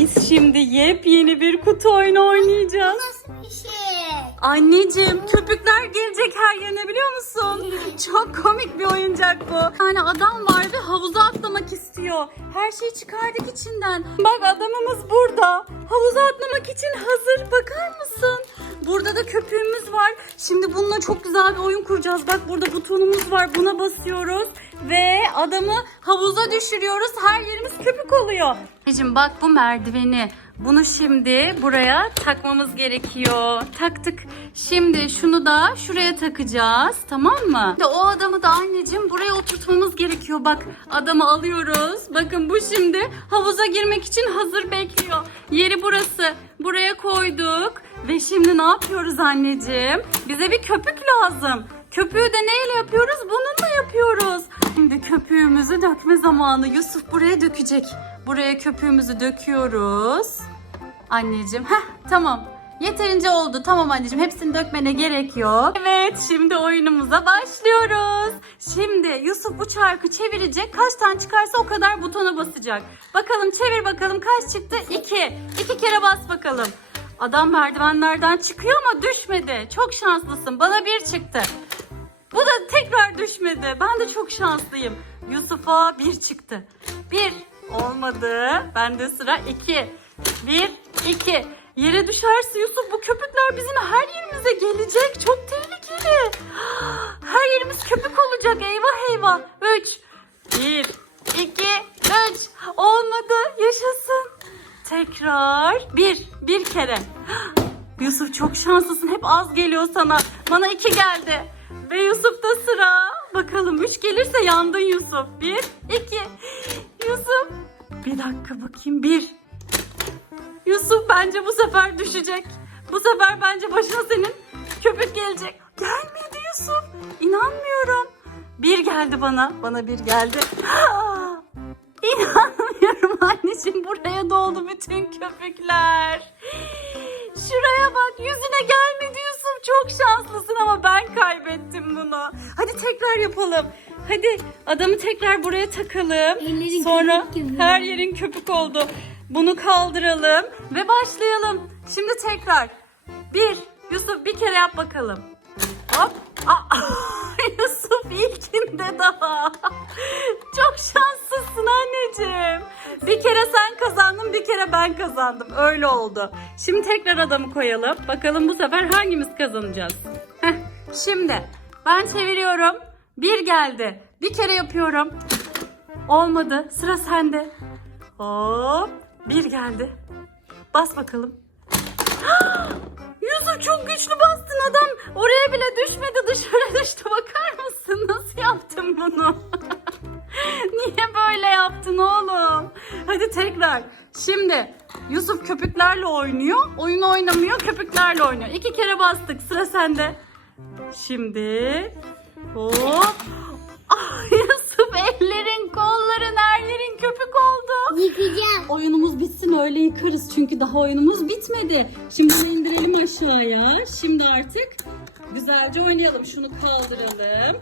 Biz şimdi yepyeni bir kutu oyunu oynayacağız. Nasıl bir şey? Anneciğim köpükler gelecek her yerine biliyor musun? Çok komik bir oyuncak bu. Bir tane adam var ve havuza atlamak istiyor. Her şeyi çıkardık içinden. Bak adamımız burada. Havuza atlamak için hazır. Bakar mısın? Burada da köpüğümüz var. Şimdi bununla çok güzel bir oyun kuracağız. Bak burada butonumuz var. Buna basıyoruz. Ve adamı havuza düşürüyoruz. Her yerimiz köpük oluyor. Anneciğim bak bu merdiveni. Bunu şimdi buraya takmamız gerekiyor. Taktık. Şimdi şunu da şuraya takacağız. Tamam mı? Şimdi o adamı da anneciğim buraya oturtmamız gerekiyor. Bak adamı alıyoruz. Bakın bu şimdi havuza girmek için hazır bekliyor. Yeri burası. Buraya koyduk. Ve şimdi ne yapıyoruz anneciğim? Bize bir köpük lazım. Köpüğü de neyle yapıyoruz? Bununla yapıyoruz. Şimdi köpüğümüzü dökme zamanı. Yusuf buraya dökecek. Buraya köpüğümüzü döküyoruz. Anneciğim. Heh tamam. Yeterince oldu. Tamam anneciğim. Hepsini dökmene gerek yok. Evet şimdi oyunumuza başlıyoruz. Şimdi Yusuf bu çarkı çevirecek. Kaç tane çıkarsa o kadar butona basacak. Bakalım çevir bakalım kaç çıktı? İki. İki kere bas bakalım. Adam merdivenlerden çıkıyor ama düşmedi. Çok şanslısın. Bana bir çıktı. Bu da tekrar düşmedi. Ben de çok şanslıyım. Yusuf'a bir çıktı. Bir olmadı. Bende sıra iki. Bir, iki. Yere düşerse Yusuf bu köpükler bizim her yerimize gelecek. Çok tehlikeli. Her yerimiz köpük olacak. Eyvah eyvah. Üç. Tekrar. Bir, bir kere. Yusuf çok şanslısın. Hep az geliyor sana. Bana iki geldi. Ve Yusuf'ta sıra. Bakalım üç gelirse yandın Yusuf. Bir, iki. Yusuf. Bir dakika bakayım. Bir. Yusuf bence bu sefer düşecek. Bu sefer bence başına senin köpük gelecek. Gelmedi Yusuf. İnanmıyorum. Bir geldi bana. Bana bir geldi. İnanmıyorum anneciğim buraya doldu bütün köpükler. Şuraya bak yüzüne gelmedi Yusuf. Çok şanslısın ama ben kaybettim bunu. Hadi tekrar yapalım. Hadi adamı tekrar buraya takalım. Ellerin Sonra köpük gibi. her yerin köpük oldu. Bunu kaldıralım ve başlayalım. Şimdi tekrar. Bir. Yusuf bir kere yap bakalım. Hop. Aa, Yusuf ilkinde daha. Çok şanslısın anneciğim. Bir kere sen kazandın, bir kere ben kazandım. Öyle oldu. Şimdi tekrar adamı koyalım. Bakalım bu sefer hangimiz kazanacağız? Heh, şimdi ben çeviriyorum. Bir geldi. Bir kere yapıyorum. Olmadı. Sıra sende. Hop. Bir geldi. Bas bakalım. Yusuf çok güçlü bastın adam. Oraya bile düşmedi dışarı düştü. Bakar mısın? Nasıl yaptın bunu? Niye yaptın oğlum? Hadi tekrar. Şimdi Yusuf köpüklerle oynuyor. Oyun oynamıyor köpüklerle oynuyor. İki kere bastık. Sıra sende. Şimdi hop. Ah, Yusuf ellerin, kolların, her yerin köpük oldu. Yıkayacağım. Oyunumuz bitsin öyle yıkarız çünkü daha oyunumuz bitmedi. Şimdi bunu indirelim aşağıya. Şimdi artık güzelce oynayalım. Şunu kaldıralım.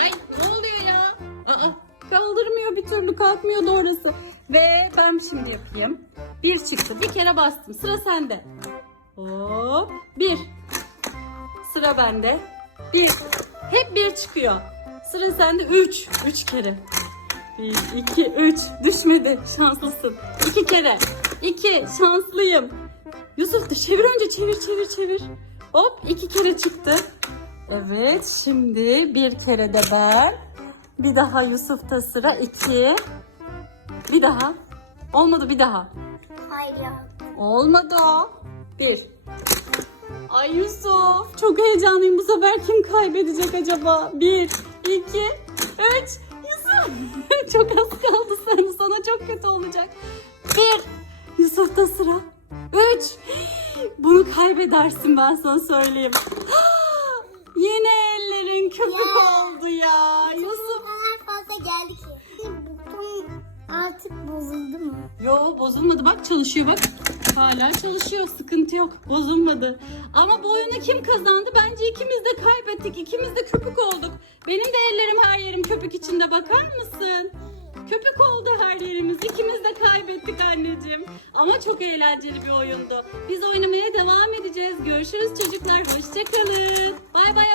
Ay ne oluyor kaldırmıyor bir türlü kalkmıyor doğrusu. Ve ben şimdi yapayım. Bir çıktı. Bir kere bastım. Sıra sende. Hop. Bir. Sıra bende. Bir. Hep bir çıkıyor. Sıra sende. Üç. Üç kere. Bir, iki, üç. Düşmedi. Şanslısın. İki kere. İki. Şanslıyım. Yusuf da çevir önce. Çevir, çevir, çevir. Hop. iki kere çıktı. Evet. Şimdi bir kere de ben. Bir daha Yusuf'ta sıra. iki. Bir daha. Olmadı bir daha. Hayır ya. Olmadı o. Bir. Ay Yusuf çok heyecanlıyım. Bu sefer kim kaybedecek acaba? Bir, iki, üç. Yusuf çok az kaldı sen. Sana çok kötü olacak. Bir. Yusuf'ta sıra. Üç. Bunu kaybedersin ben sana söyleyeyim. Yine ellerin köpük oldu ya. Yo bozulmadı bak çalışıyor bak. Hala çalışıyor sıkıntı yok bozulmadı. Ama bu oyunu kim kazandı? Bence ikimiz de kaybettik. İkimiz de köpük olduk. Benim de ellerim her yerim köpük içinde bakar mısın? Köpük oldu her yerimiz. İkimiz de kaybettik anneciğim. Ama çok eğlenceli bir oyundu. Biz oynamaya devam edeceğiz. Görüşürüz çocuklar. Hoşçakalın. Bay bay